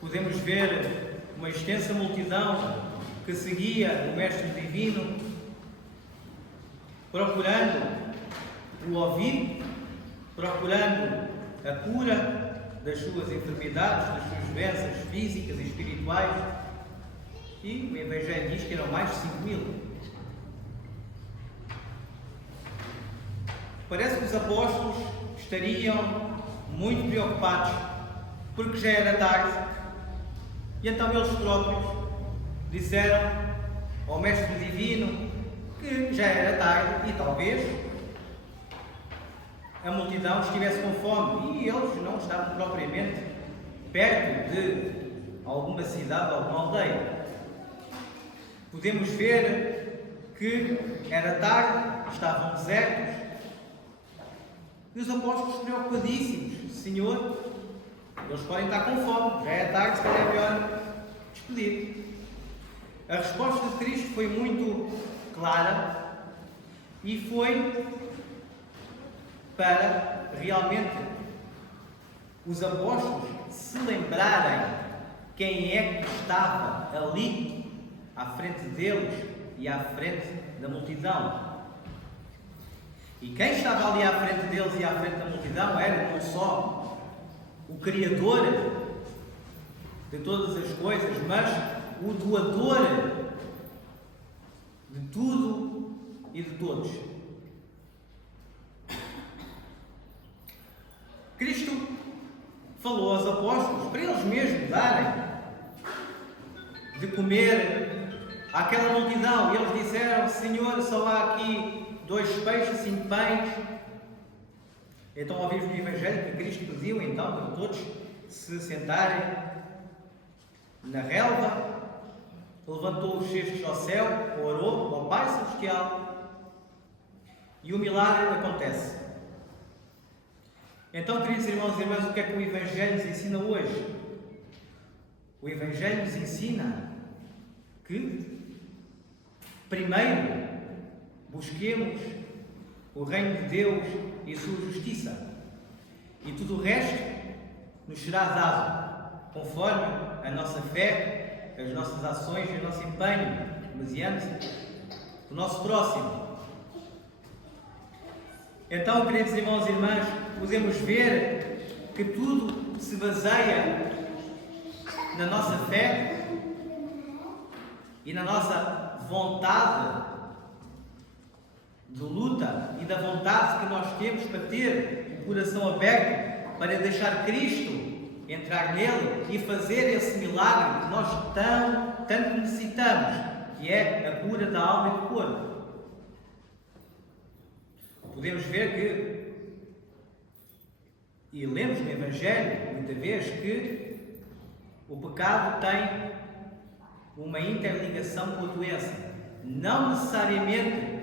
Podemos ver uma extensa multidão que seguia o Mestre Divino, procurando o ouvir, procurando a cura das suas enfermidades, das suas doenças físicas e espirituais. E o Evangelho diz que eram mais de 5.000. Parece que os apóstolos estariam muito preocupados, porque já era tarde, e então eles próprios disseram ao Mestre Divino que já era tarde e talvez a multidão estivesse com fome, e eles não estavam propriamente perto de alguma cidade ou alguma aldeia. Podemos ver que era tarde, estavam desertos, e os apóstolos preocupadíssimos: Senhor, eles podem estar com fome, já é tarde, se calhar é melhor despedir. A resposta de Cristo foi muito clara e foi para realmente os apóstolos se lembrarem quem é que estava ali à frente deles e à frente da multidão. E quem estava ali à frente deles e à frente da multidão era não só o Criador de todas as coisas, mas o doador de tudo e de todos. Cristo falou aos apóstolos para eles mesmos darem de comer àquela multidão, e eles disseram: Senhor, só há aqui 2 peixes e 5 pães. Então ouvimos no Evangelho que Cristo pediu então para todos se sentarem na relva, levantou os cestos ao céu, orou ao Pai Celestial, e o milagre acontece. Então, queridos irmãos e irmãs, o que é que o Evangelho nos ensina hoje? O Evangelho nos ensina que primeiro busquemos o reino de Deus e a sua justiça, e tudo o resto nos será dado conforme a nossa fé, as nossas ações e o nosso empenho mediante o nosso próximo. Então, queridos irmãos e irmãs, podemos ver que tudo se baseia na nossa fé e na nossa vontade de luta e da vontade que nós temos para ter o coração aberto para deixar Cristo entrar nele e fazer esse milagre que nós tanto necessitamos, que é a cura da alma e do corpo. Podemos ver que, e lemos no Evangelho muita vez, que o pecado tem uma interligação com a doença. Não necessariamente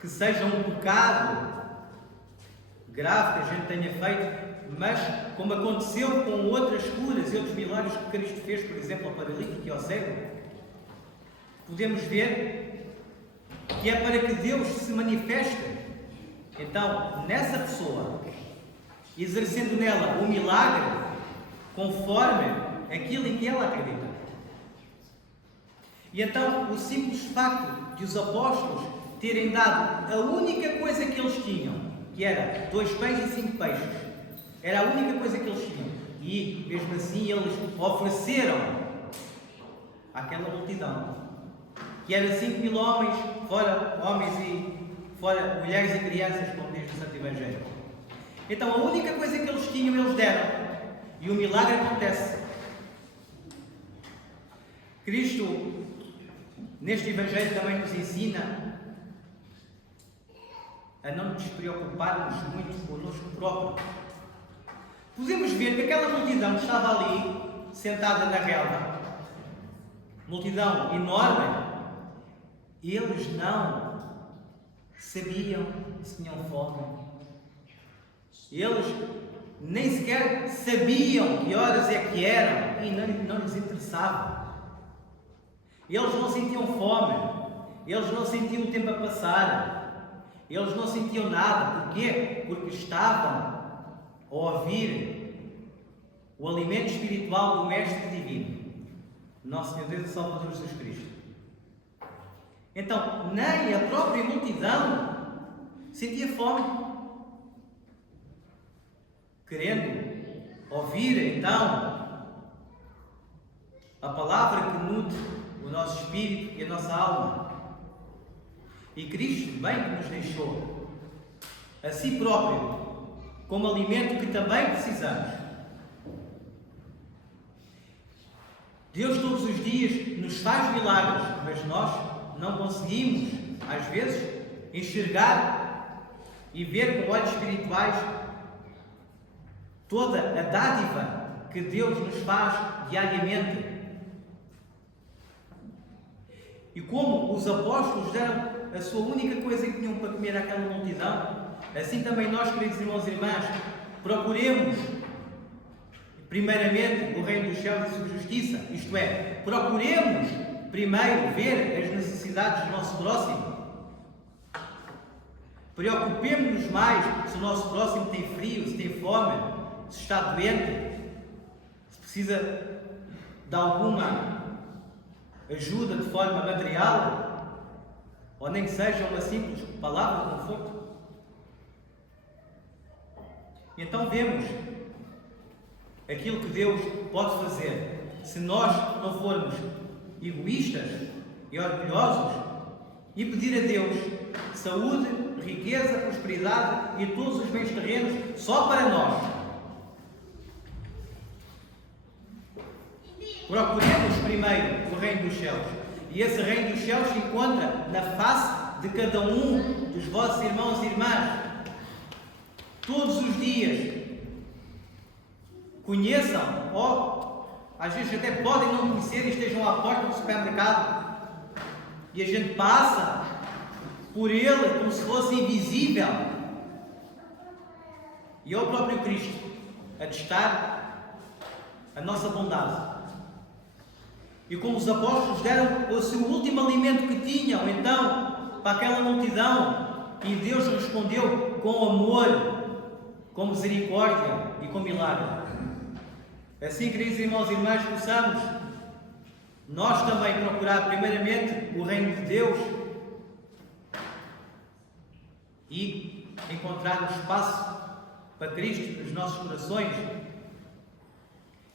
que seja um pecado grave que a gente tenha feito, mas como aconteceu com outras curas e outros milagres que Cristo fez, por exemplo, ao paralítico e ao cego, podemos ver que é para que Deus se manifeste então nessa pessoa, exercendo nela o milagre conforme aquilo em que ela acredita. E então o simples facto de os apóstolos terem dado a única coisa que eles tinham, que era 2 pães e 5 peixes, era a única coisa que eles tinham, e mesmo assim eles ofereceram àquela multidão, que era 5.000 homens, fora homens e fora mulheres e crianças, como diz o Santo Evangelho. Então a única coisa que eles tinham, eles deram, e o milagre acontece. Cristo, neste Evangelho, também nos ensina a não nos preocuparmos muito connosco próprios. Podemos ver que aquela multidão estava ali, sentada na relva, multidão enorme, e eles não sabiam se tinham fome. Eles nem sequer sabiam que horas é que eram e não lhes interessava. Eles não sentiam fome, eles não sentiam o tempo a passar, eles não sentiam nada. Porquê? Porque estavam a ouvir o alimento espiritual do Mestre Divino, nosso Senhor Deus e Salvador Jesus Cristo. Então, nem a própria multidão sentia fome. Querendo ouvir, então, a palavra que nutre o nosso espírito e a nossa alma. E Cristo bem que nos deixou a si próprio como alimento que também precisamos. Deus todos os dias nos faz milagres, mas nós não conseguimos, às vezes, enxergar e ver com olhos espirituais toda a dádiva que Deus nos faz diariamente. E como os apóstolos deram a sua única coisa que tinham para comer àquela multidão, assim também nós, queridos irmãos e irmãs, procuremos primeiramente o reino dos céus e a sua justiça, isto é, procuremos primeiro ver as necessidades do nosso próximo. Preocupemos-nos mais se o nosso próximo tem frio, se tem fome, se está doente, se precisa de alguma ajuda de forma material, ou nem que seja uma simples palavra de conforto. Então vemos aquilo que Deus pode fazer se nós não formos egoístas e orgulhosos e pedir a Deus saúde, riqueza, prosperidade e todos os bens terrenos só para nós. Procuremos primeiro o reino dos céus, e esse reino dos céus se encontra na face de cada um dos vossos irmãos e irmãs. Todos os dias conheçam, ou às vezes até podem não conhecer e estejam à porta do supermercado e a gente passa por ele como se fosse invisível, e é o próprio Cristo a testar a nossa bondade. E como os apóstolos deram o seu último alimento que tinham, então, para aquela multidão, e Deus respondeu com amor, com misericórdia e com milagre. Assim, queridos irmãos e irmãs, possamos nós também procurar primeiramente o reino de Deus e encontrar um espaço para Cristo nos nossos corações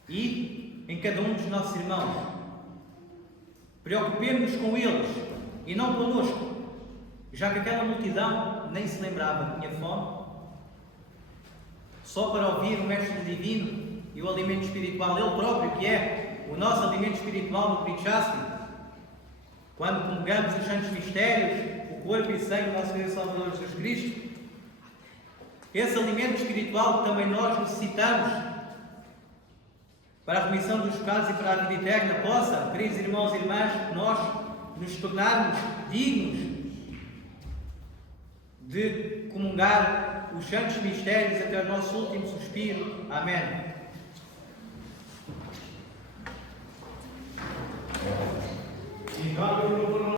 e em cada um dos nossos irmãos. Preocupemos-nos com eles e não conosco, já que aquela multidão nem se lembrava que tinha fome, só para ouvir o Mestre Divino e o alimento espiritual, Ele próprio, que é o nosso alimento espiritual no Prichasti. Quando comungamos os santos mistérios, o corpo e sangue do nosso Deus e Salvador Jesus Cristo, esse alimento espiritual que também nós necessitamos para a remissão dos pecados e para a vida eterna, possa, queridos irmãos e irmãs, nós nos tornarmos dignos de comungar os santos mistérios até o nosso último suspiro. Amém.